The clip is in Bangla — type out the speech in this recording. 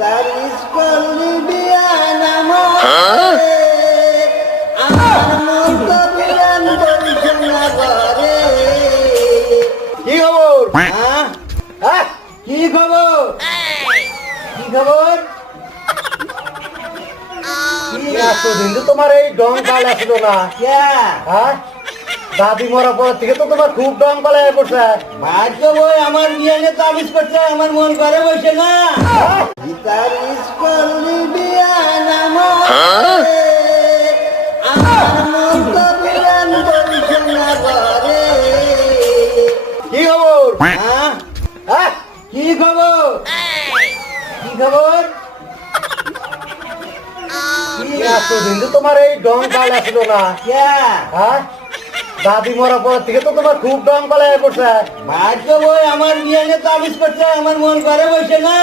তার স্কুল নিবিয়ান আমার মতো বিরান বলছে না ঘরে। কি খবর? কি খবর? কি খবর? এতদিন তো তোমার এই ডং কাল আসলো না। হ্যাঁ, দাদি মরা পর থেকে তো তোমার খুব ডং পালায় পড়ছে। ভাগ্য বই আমার বিয়ানে তাবিজ করছে, আমার মন করে বসে না। তার স্কুল নিবিয়ান আমার মতো বিরান বলছে না ঘরে। কি খবর? কি খবর? কি খবর? এতদিন তো তোমার এই ডং কাল আসলো না। হ্যাঁ, দাদি মরা পর থেকে তো তোমার খুব ডং পালায় পড়ছে। ভাগ্য বই আমার বিয়ানে তাবিজ করছে, আমার মন করে বসে না।